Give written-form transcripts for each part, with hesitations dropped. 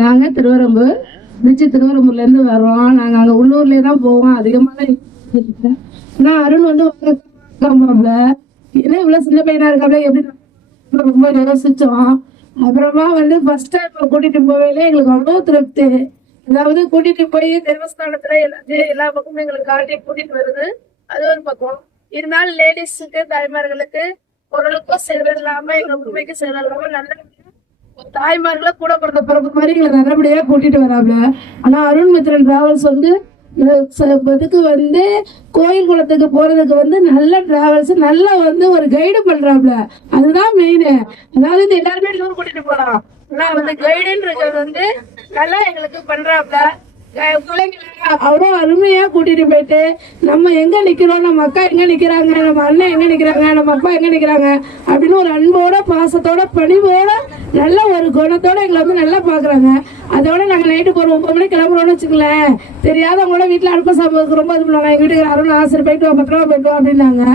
நாங்க திருவரம்பூர் திருவரம்பூர்ல இருந்து வர்றோம். நாங்க அங்க உள்ளூர்லயே தான் போவோம். அதிகமான ஆனா அருண் வந்து என்ன இவ்வளவு சின்ன பையனா இருக்காப்ல எப்படி ரொம்ப யோசிச்சோம். அப்புறமா வந்து ஃபர்ஸ்ட் டைம் கூட்டிட்டு போவேல எங்களுக்கு அவ்வளவு திருப்தி. அதாவது கூட்டிட்டு போய் தேவஸ்தானத்துல எல்லா பக்கமும் எங்களுக்கு காட்டி கூட்டிட்டு வருது. அது ஒரு பக்கம் இருந்தாலும் லேடிஸுக்கு தாய்மார்களுக்கு பொருளுக்கும் செலவு இல்லாம எங்க உண்மைக்கு செலவு இல்லாம நல்ல தாய்மார்களை கூட பிறந்த பிறப்பு மாதிரி எங்களை நல்லபடியா கூட்டிட்டு வராப்ல. ஆனா அருண் மித்ரன் டிராவல்ஸ் வந்து இதுக்கு வந்து கோயில் குளத்துக்கு போறதுக்கு வந்து நல்ல டிராவல்ஸ் நல்லா வந்து ஒரு கைடு பண்றாப்ல. அதுதான் மெயின். அதாவது எல்லாருமே டூர் கூட்டிட்டு போலாம். ஆனா வந்து கைடுன்றது வந்து நல்லா எங்களுக்கு பண்றாப்ல. பிள்ளைங்களை அவ்வளோ அருமையா கூட்டிட்டு போயிட்டு நம்ம எங்க நிக்கிறோம், நம்ம அக்கா எங்க நிக்கிறாங்க, நம்ம அண்ணன் எங்க நிக்கிறாங்க, நம்ம அப்பா எங்க நிக்கிறாங்க அப்படின்னு ஒரு அன்போட பாசத்தோட பணிவோட நல்ல ஒரு குணத்தோட எங்களை வந்து நல்லா பாக்குறாங்க. அதோட நாங்க நைட்டு ஒரு 9 மணிக்கு கிளம்புறோம்னு வச்சுக்கலேன், தெரியாதவங்களோட வீட்டுல அடுப்ப சாப்பிடுறதுக்கு ரொம்ப இது பண்ணுவாங்க. எங்க வீட்டுக்கு அருண் ஆசிரியர் போயிட்டு பத்திரமா போயிட்டோம் அப்படின்னாங்க.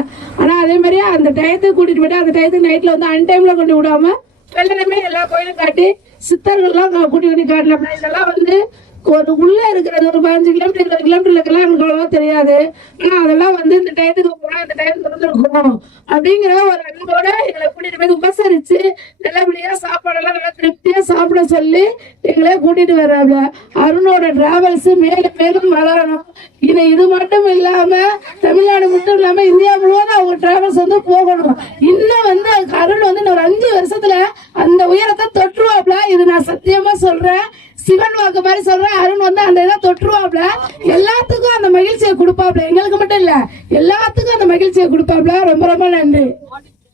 ஆனா அதே மாதிரியே அந்த டயத்துக்கு கூட்டிட்டு போயிட்டு அந்த டயத்துக்கு நைட்ல வந்து அன்டைம்ல கொண்டு விடாம எல்லாருமே எல்லா கோயிலும் காட்டி சித்தர்கள்லாம் கூட்டி காட்டின இதெல்லாம் வந்து ஒரு உள்ள இருக்கிறது ஒரு 15 கிலோமீட்டர் 20 கிலோமீட்டர்லாம் எனக்கு அவ்வளவா தெரியாது. ஆனா அதெல்லாம் வந்து இந்த டயத்துக்கு போனா இந்த டயத்துக்கு வந்துருக்கணும் அப்படிங்கிற ஒரு அன்போட எங்களை கூட்டிட்டு போய் உபசரிச்சு நல்லபடியா சாப்பாடெல்லாம் நல்லா திருப்தியா சாப்பிட சொல்லி எங்களே கூட்டிட்டு வர்றாங்க. அருணோட டிராவல்ஸ் மேலும் மேலும் வளரணும். இது மட்டும் இல்லாம தமிழ்நாடு மட்டும் இல்லாம இந்தியா முழுவதும் அவங்க டிராவல்ஸ் வந்து போகணும். இன்னும் வந்து அருண் வந்து ஒரு 5 வருஷத்துல அந்த உயரத்தை தொற்றுவாப்ல. இது நான் சத்தியமா சொல்றேன், சிவன் வாக்கு மாதிரி சொல்றேன். அருண் வந்து அந்த இதை தொற்றுவாப்ல. எல்லாத்துக்கும் அந்த மகிழ்ச்சியை கொடுப்பாப்ல. எங்களுக்கு மட்டும் இல்ல, எல்லாத்துக்கும் அந்த மகிழ்ச்சியை கொடுப்பாப்ல. ரொம்ப ரொம்ப நன்றி.